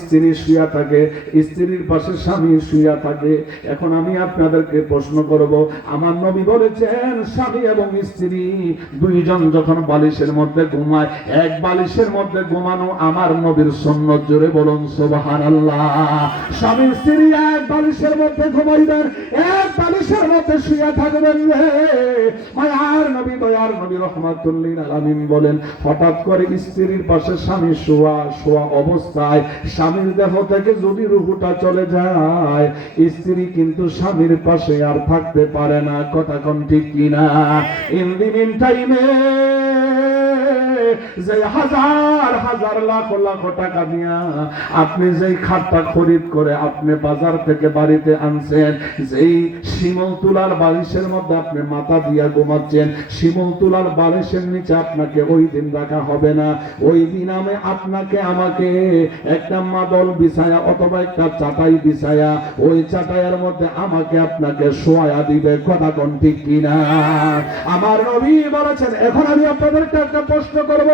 স্ত্রী শুয়া থাকে, স্ত্রীর পাশে স্বামী শুয়া থাকে। এখন আমি আপনাদেরকে প্রশ্ন করব, আমার নবী বলেছেন স্বামী এবং স্ত্রী দুইজন যখন বালিশের মধ্যে ঘুমায়, এক বালিশের মধ্যে ঘুমানো আমার নবীর সুন্নাত। জোরে বলুন সুবহানাল্লাহ। স্বামী স্ত্রী এক বালিশের মধ্যে ঘুমাইবেন, এক বালিশের মধ্যে শুয়া থাকবেন। মায়ার নবী দয়ার নবী রাহমাতুল লিল আলামিন বলেন, হঠাৎ করে স্ত্রীর পাশে স্বামী শোয়া অবস্থায় স্বামীর দেহ থেকে যদি রূহটা চলে যায়, স্ত্রী কিন্তু স্বামীর পাশে আর থাকতে পারে না। কথা কোন ঠিক কিনা? ইন দি মিন টাইমে যে হাজার হাজার লাখ লাখ টাকা দিয়া আপনি যেই খাটটা খরিদ করে আপনি বাজার থেকে বাড়িতে আনছেন, যেই শিমল তুলার বালিশের মধ্যে আপনি মাথা দিয়া ঘুমাচ্ছেন, শিমল তুলার বালিশের নিচে আপনাকে ওই দিন রাখা হবে না। ওই দিন আপনাকে আমাকে একটা মাদল বিছায়া অথবা একটা চাটাই বিছায়া ওই চাটাইয়ের মধ্যে আমাকে আপনাকে শোয়া দিবে। কথা কোন ঠিক কিনা? আমার নবী বলেছেন। এখন আমি আপনাদেরকে একটা প্রশ্ন করব,